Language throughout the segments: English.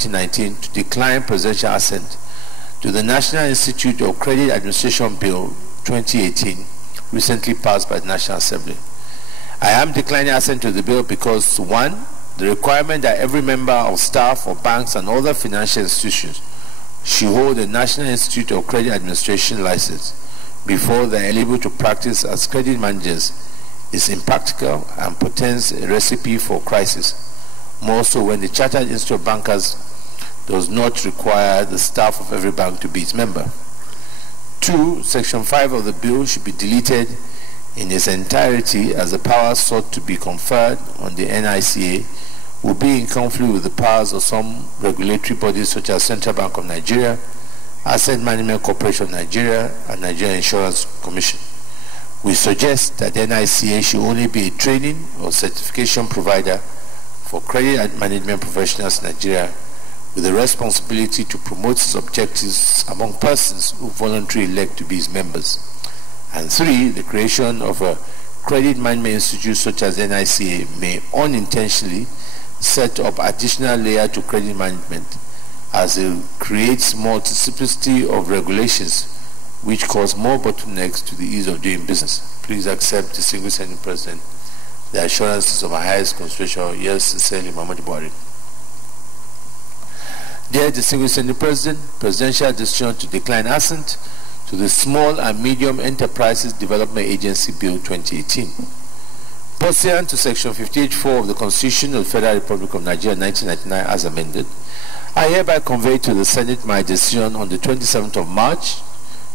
2019 to decline presidential assent to the National Institute of Credit Administration Bill 2018, recently passed by the National Assembly. I am declining assent to the bill because, 1, the requirement that every member of staff of banks and other financial institutions should hold a National Institute of Credit Administration license before they are able to practice as credit managers is impractical and portends a recipe for crisis, more so when the Chartered Institute of Bankers does not require the staff of every bank to be its member. 2, Section 5 of the bill should be deleted in its entirety, as the powers sought to be conferred on the NICA will be in conflict with the powers of some regulatory bodies such as Central Bank of Nigeria, Asset Management Corporation of Nigeria, and Nigeria Insurance Commission. We suggest that the NICA should only be a training or certification provider for credit management professionals in Nigeria, with the responsibility to promote its objectives among persons who voluntarily elect to be its members. And 3, the creation of a credit management institute such as NICA may unintentionally set up additional layer to credit management, as it creates multiplicity of regulations which cause more bottlenecks to the ease of doing business. Please accept, distinguished Senate President, the assurances of my highest constitution. Yours sincerely, Muhammadu Buhari. Dear distinguished Senate President, presidential decision to decline assent to the Small and Medium Enterprises Development Agency Bill 2018. Pursuant to Section 58(4) of the Constitution of the Federal Republic of Nigeria 1999 as amended, I hereby convey to the Senate my decision on the 27th of March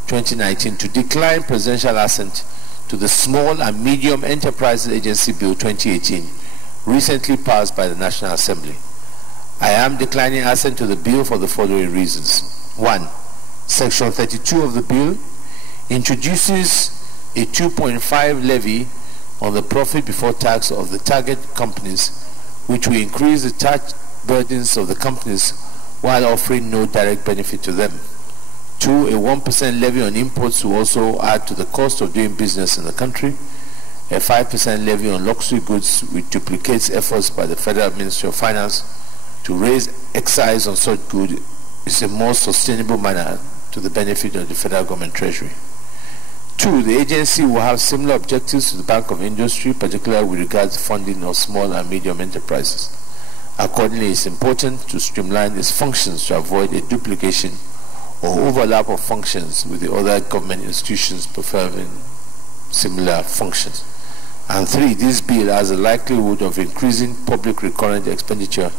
2019 to decline presidential assent to the Small and Medium Enterprises Agency Bill 2018, recently passed by the National Assembly. I am declining assent to the bill for the following reasons. 1. Section 32 of the bill introduces a 2.5 levy on the profit before tax of the target companies, which will increase the tax burdens of the companies while offering no direct benefit to them. 2, a 1% levy on imports will also add to the cost of doing business in the country. A 5% levy on luxury goods, which duplicates efforts by the Federal Ministry of Finance to raise excise on such goods, is a more sustainable manner to the benefit of the federal government treasury. 2, the agency will have similar objectives to the Bank of Industry, particularly with regard to funding of small and medium enterprises. Accordingly, it is important to streamline its functions to avoid a duplication or overlap of functions with the other government institutions performing similar functions. And 3, this bill has a likelihood of increasing public recurrent expenditure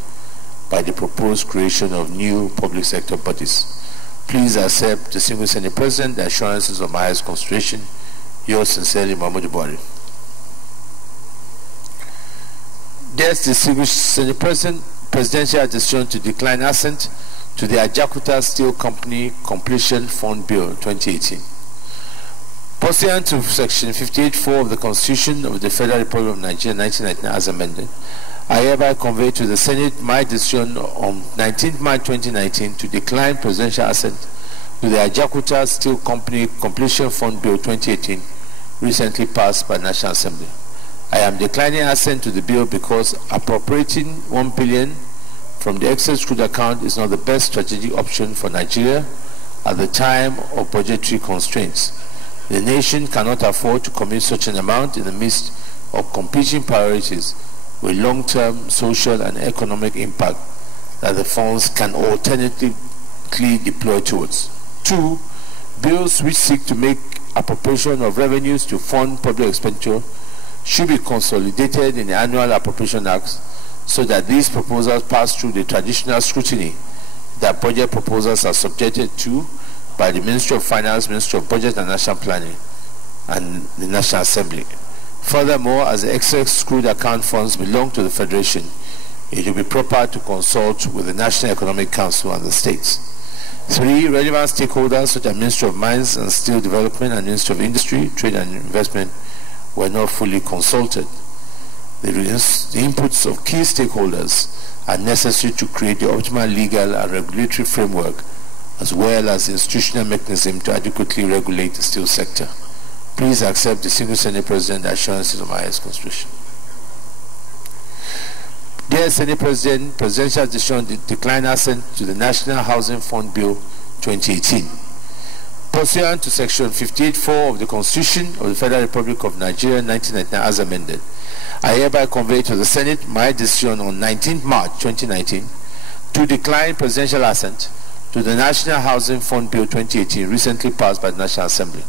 by the proposed creation of new public sector bodies. Please accept, distinguished Senate President, the assurances of my highest consideration. Yours sincerely, Muhammadu Buhari. Dear distinguished Senate President, presidential decision to decline assent to the Ajaokuta Steel Company Completion Fund Bill 2018. Pursuant to Section 58(4) of the Constitution of the Federal Republic of Nigeria 1999 as amended, I hereby convey to the Senate my decision on 19th March 2019 to decline presidential assent to the Ajaokuta Steel Company Completion Fund Bill 2018, recently passed by the National Assembly. I am declining assent to the bill because appropriating 1 billion from the excess crude account is not the best strategic option for Nigeria at the time of budgetary constraints. The nation cannot afford to commit such an amount in the midst of competing priorities with long-term social and economic impact that the funds can alternatively deploy towards. 2, bills which seek to make appropriation of revenues to fund public expenditure should be consolidated in the Annual Appropriation Act so that these proposals pass through the traditional scrutiny that budget proposals are subjected to by the Ministry of Finance, Ministry of Budget and National Planning, and the National Assembly. Furthermore, as the excess crude account funds belong to the Federation, it will be proper to consult with the National Economic Council and the states. 3, relevant stakeholders such as Ministry of Mines and Steel Development and Ministry of Industry, Trade and Investment were not fully consulted. The inputs of key stakeholders are necessary to create the optimal legal and regulatory framework as well as the institutional mechanism to adequately regulate the steel sector. Please accept, distinguished Senate President, the assurances of my highest consideration. Dear Senate President, Presidential decision to decline assent to the National Housing Fund Bill 2018. Pursuant to Section 58(4) of the Constitution of the Federal Republic of Nigeria, 1999, as amended, I hereby convey to the Senate my decision on 19th March 2019 to decline presidential assent to the National Housing Fund Bill 2018, recently passed by the National Assembly.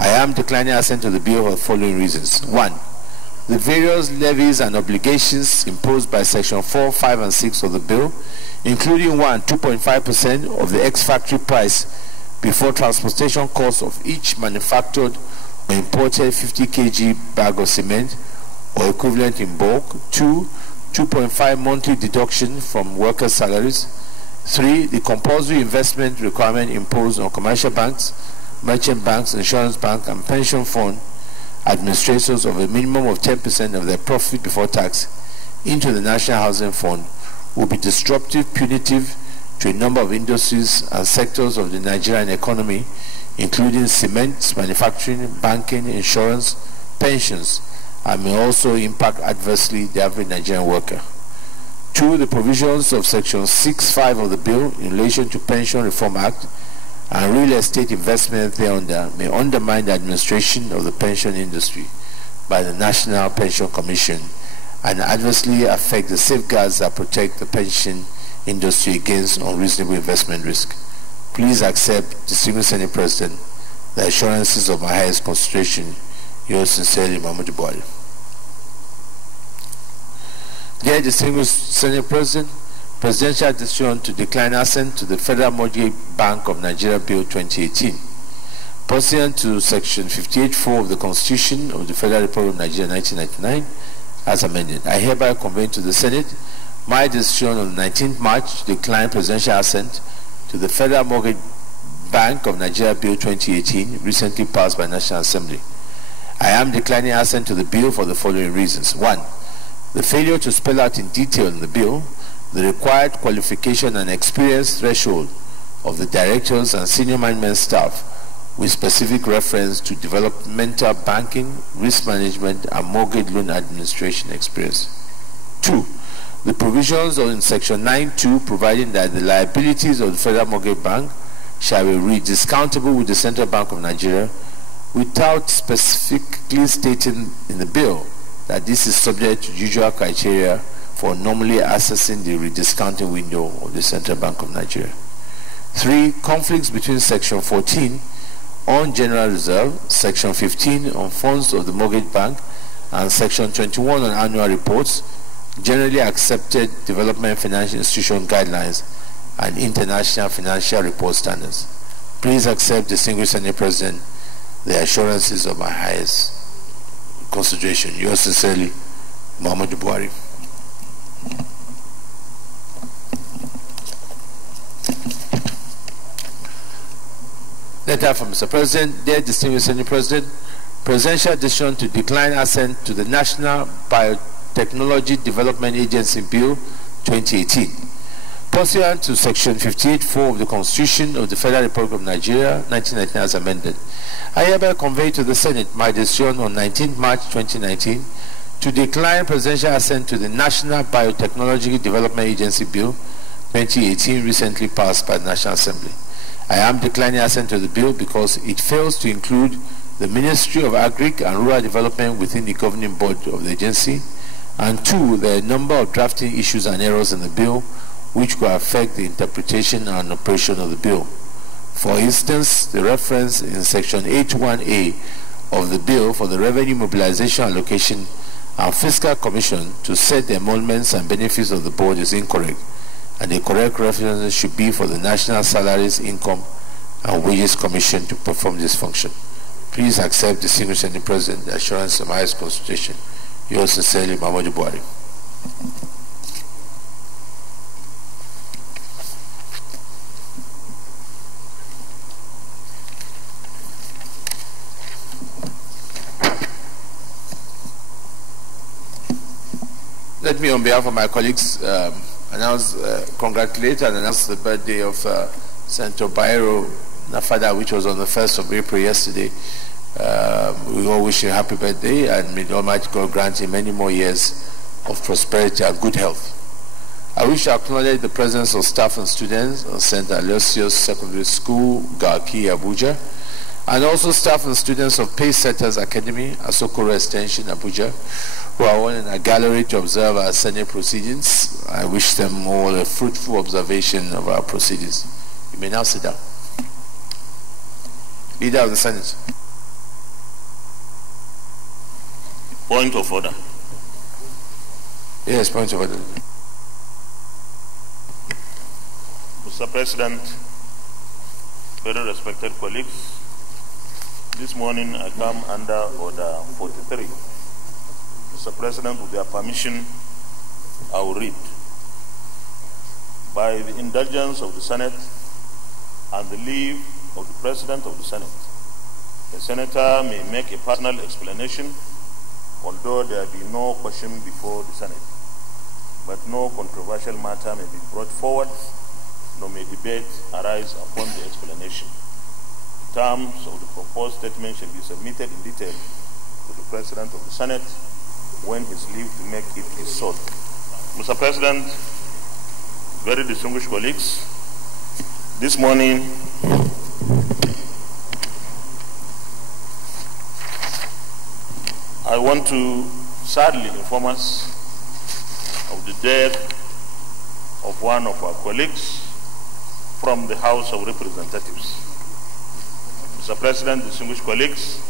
I am declining assent to the bill for the following reasons. 1. The various levies and obligations imposed by Section 4, 5, and 6 of the bill, including 1. 2.5% of the ex-factory price before transportation costs of each manufactured or imported 50 kg bag of cement or equivalent in bulk. 2. 2.5 monthly deduction from workers' salaries. 3. The compulsory investment requirement imposed on commercial banks, merchant banks, insurance banks, and pension fund administrators of a minimum of 10% of their profit before tax into the National Housing Fund will be disruptive, punitive to a number of industries and sectors of the Nigerian economy, including cement, manufacturing, banking, insurance, pensions, and may also impact adversely the average Nigerian worker. 2. The provisions of Section 6(5) of the bill in relation to Pension Reform Act and real estate investment thereunder may undermine the administration of the pension industry by the National Pension Commission and adversely affect the safeguards that protect the pension industry against unreasonable investment risk. Please accept, distinguished Senate President, the assurances of my highest consideration. Yours sincerely, Muhammadu Buhari. Dear distinguished Senate President, Presidential decision to decline assent to the Federal Mortgage Bank of Nigeria Bill 2018. Pursuant to Section 58(4) of the Constitution of the Federal Republic of Nigeria 1999, as amended, I hereby convey to the Senate my decision on 19th March to decline presidential assent to the Federal Mortgage Bank of Nigeria Bill 2018, recently passed by the National Assembly. I am declining assent to the bill for the following reasons. 1. The failure to spell out in detail in the bill the required qualification and experience threshold of the directors and senior management staff with specific reference to developmental banking, risk management, and mortgage loan administration experience. 2. The provisions in Section 9(2) providing that the liabilities of the Federal Mortgage Bank shall be rediscountable with the Central Bank of Nigeria without specifically stating in the bill that this is subject to usual criteria for normally assessing the rediscounting window of the Central Bank of Nigeria. 3. Conflicts between Section 14 on General Reserve, Section 15 on funds of the Mortgage Bank, and Section 21 on annual reports, generally accepted development financial institution guidelines, and international financial report standards. Please accept, distinguished Senate President, the assurances of my highest consideration. Yours sincerely, Muhammadu Buhari. Letter from Mr. President. Dear distinguished Senate President, Presidential decision to decline assent to the National Biotechnology Development Agency Bill 2018. Pursuant to Section 58(4) of the Constitution of the Federal Republic of Nigeria, 1999, as amended, I hereby convey to the Senate my decision on 19th March 2019 to decline presidential assent to the National Biotechnology Development Agency Bill 2018, recently passed by the National Assembly. I am declining assent to the bill because it fails to include the Ministry of Agric and Rural Development within the governing board of the agency, and 2, there are a number of drafting issues and errors in the bill which could affect the interpretation and operation of the bill. For instance, the reference in Section 81A of the bill for the Revenue Mobilization Allocation and Fiscal Commission to set the emoluments and benefits of the board is incorrect, and the correct reference should be for the National Salaries, Income, and Wages Commission to perform this function. Please accept, distinguished Senate President, the assurance of my highest constitution. Yours sincerely, Muhammadu Buhari. Let me, on behalf of my colleagues, congratulate and announce the birthday of Senator Bayero Nafada, which was on the 1st of April yesterday. We all wish you a happy birthday, and may the Almighty God grant you many more years of prosperity and good health. I wish to acknowledge the presence of staff and students of St. Aloysius Secondary School, Garki, Abuja, and also staff and students of Pace Setters Academy, Asokoro Extension, Abuja, who are all in a gallery to observe our Senate proceedings. I wish them all a fruitful observation of our proceedings. You may now sit down. Leader of the Senate. Point of order. Yes, point of order. Mr. President, very respected colleagues, this morning I come under Order 43. Mr. President, with your permission, I will read. By the indulgence of the Senate and the leave of the President of the Senate, the Senator may make a personal explanation, although there be no question before the Senate. But no controversial matter may be brought forward, nor may debate arise upon the explanation. The terms of the proposed statement shall be submitted in detail to the President of the Senate when his leave to make it is sought. Mr. President, very distinguished colleagues, this morning I want to sadly inform us of the death of one of our colleagues from the House of Representatives. Mr. President, distinguished colleagues,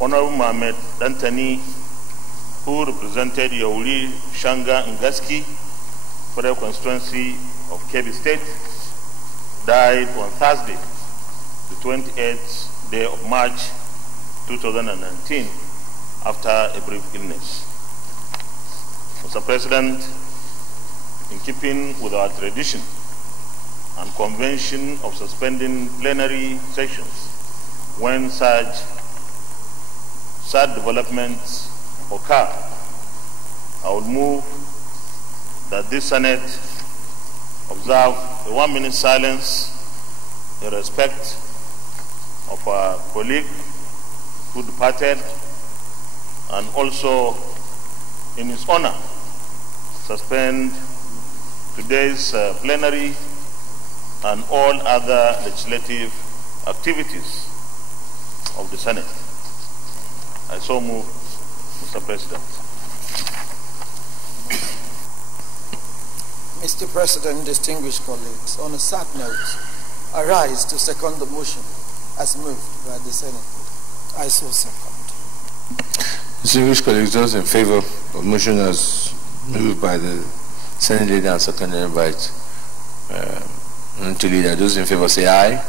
Honorable Mohamed Dantani, who represented Yauri Shanga Ngaski, Federal Constituency of Kebbi State, died on Thursday, the 28th day of March 2019, after a brief illness. Mr. President, in keeping with our tradition and convention of suspending plenary sessions when such sad developments occur, I would move that this Senate observe a 1-minute silence in respect of our colleague who departed, and also in his honor suspend today's plenary and all other legislative activities of the Senate. I so move, Mr. President. Mr. President, distinguished colleagues, on a sad note, I rise to second the motion as moved by the Senate. I so second. Distinguished colleagues, those in favor of motion as moved by the Senate leader and seconded by to leader, those in favor say aye.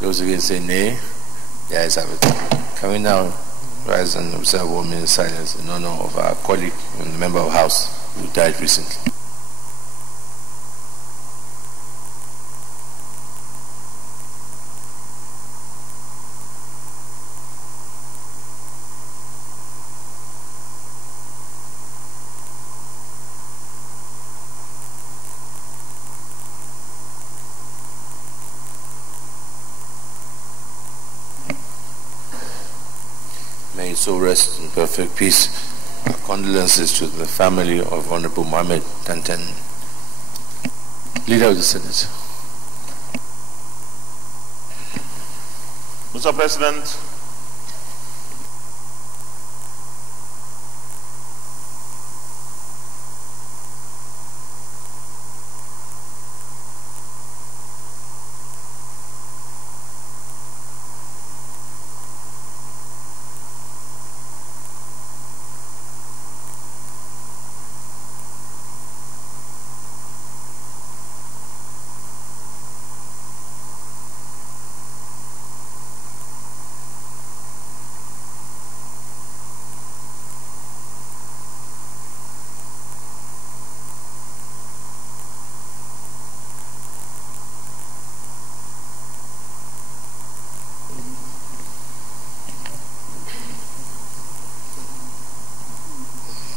Those against say nay. The ayes have it. Can we now rise and observe 1 minute silence in honor of our colleague and the member of the House who died recently? May it so rest in perfect peace. Our condolences to the family of Honorable Mohamed Tantan, Leader of the Senate. Mr. President,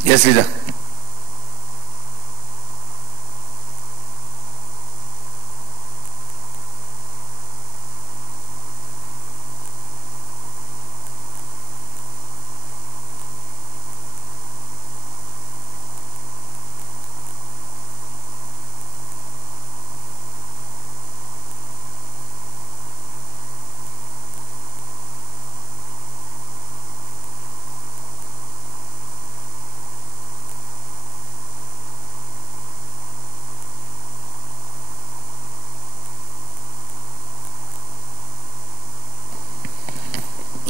Yes, Leader.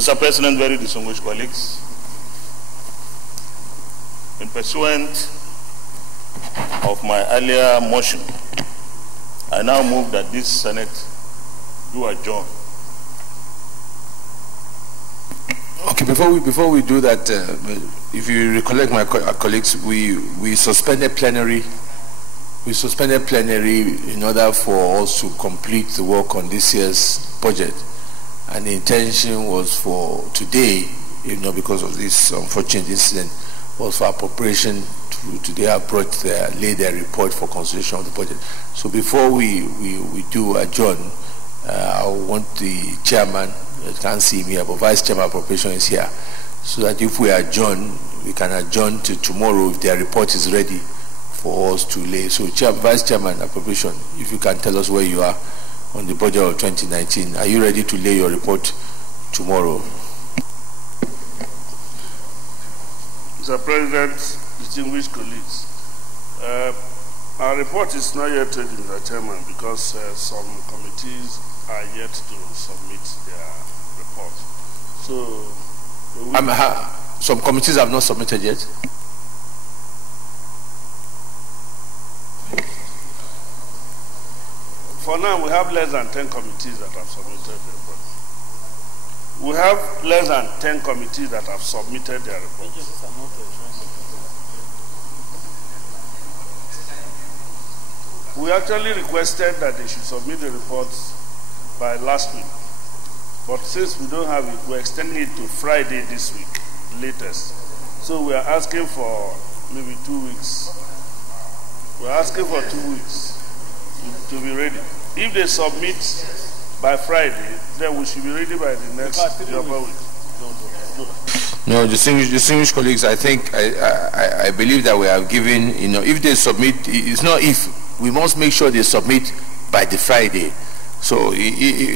Mr. President, very distinguished colleagues, in pursuant of my earlier motion, I now move that this Senate do adjourn. Okay, before we do that, if you recollect, my colleagues, we suspended plenary. We suspended plenary in order for us to complete the work on this year's budget, and the intention was for today, because of this unfortunate incident, was for appropriation to today have laid their report for consideration of the budget. So before we do adjourn, I want the chairman, can't see me here, but vice chairman appropriation is here, so that if we adjourn, we can adjourn to tomorrow if their report is ready for us to lay. So vice chairman appropriation, if you can tell us where you are on the budget of 2019, are you ready to lay your report tomorrow? Mr. President, distinguished colleagues, our report is not yet ready, Mr. Chairman, because some committees are yet to submit their report. So, some committees have not submitted yet. For now, we have less than 10 committees that have submitted their report. We have less than 10 committees that have submitted their report. We actually requested that they should submit the reports by last week. But since we don't have it, we're extending it to Friday this week, latest. So we are asking for maybe 2 weeks. We're asking for 2 weeks to be ready. If they submit by Friday, then we should be ready by the next week. No, distinguished colleagues, I think, I believe that we have given, if they submit, it's not if, we must make sure they submit by the Friday. So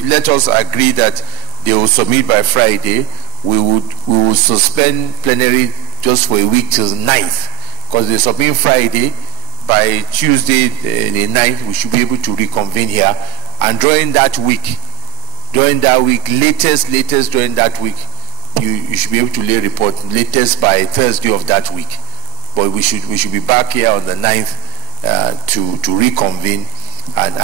let us agree that they will submit by Friday. We will suspend plenary just for a week till the 9th, because they submit Friday. By Tuesday the 9th, we should be able to reconvene here, and during that week, latest during that week, you should be able to lay a report latest by Thursday of that week. But we should be back here on the 9th to reconvene and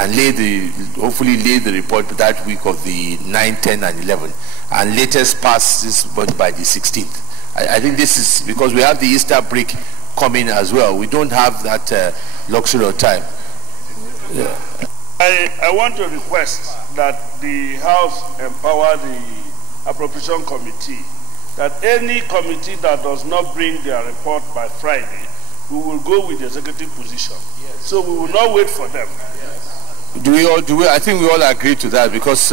hopefully lay the report that week of the 9, 10, and 11, and latest pass this budget by the 16th. I think this is because we have the Easter break coming as well. We don't have that luxury of time. Yeah. I want to request that the House empower the Appropriation Committee, that any committee that does not bring their report by Friday, we will go with the executive position. Yes. So we will not wait for them. Yes. I think we all agree to that, because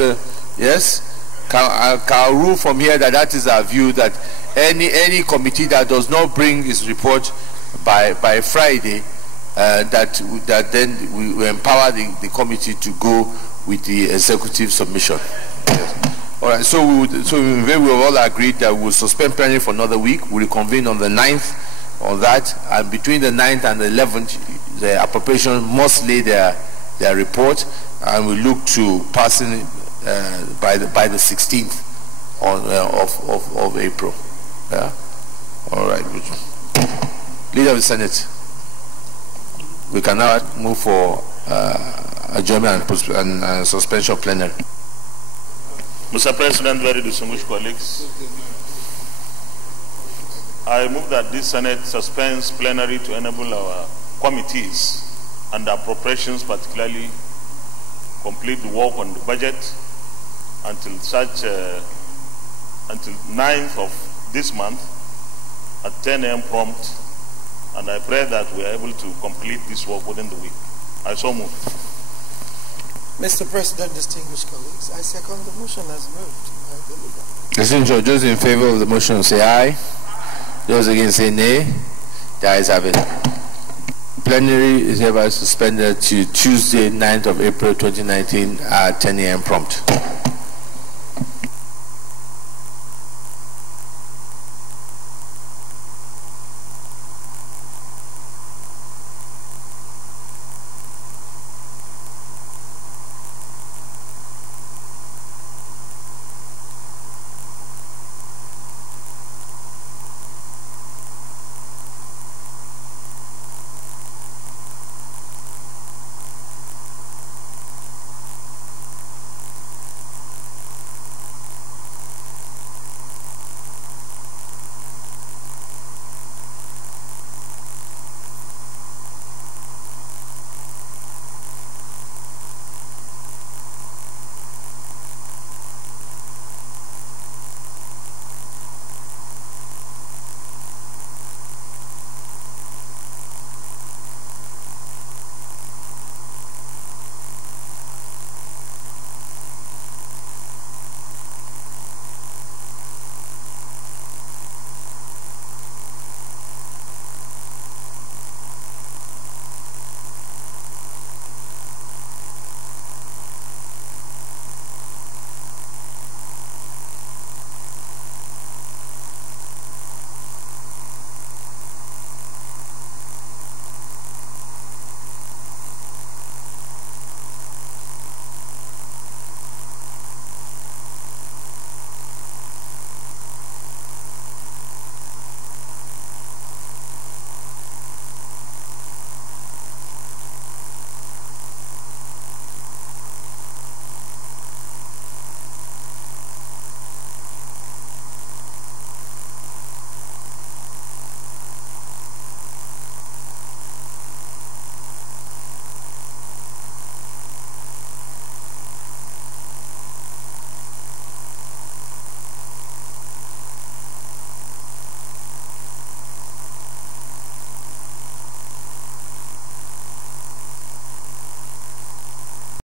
yes, can rule from here that is our view, that any committee that does not bring its report by Friday, that then we empower the committee to go with the executive submission. Yes. All right. So we all agreed that we will suspend plenary for another week. We will reconvene on the 9th on that, and between the 9th and the 11th, the appropriation must lay their report, and we look to passing it by the 16th of April. Yeah. All right. Leader of the Senate, we can now move for adjournment and suspension of plenary. Mr. President, very distinguished colleagues, I move that this Senate suspends plenary to enable our committees and appropriations particularly complete the work on the budget until 9th of this month at 10 a.m. prompt, and I pray that we are able to complete this work within the week. I so move. Mr. President, distinguished colleagues, I second the motion as moved by the leader. Listen, those in favor of the motion say aye. Those against say nay. The ayes have it. Plenary is hereby suspended to Tuesday, 9th of April 2019 at 10 a.m. prompt.